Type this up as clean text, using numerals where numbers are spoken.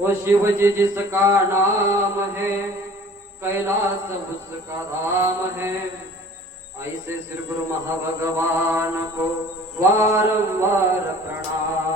ओ शिव जी जिसका नाम है कैलाश उसका धाम है। ऐसे श्री गुरु महाभगवान को वारंवार प्रणाम।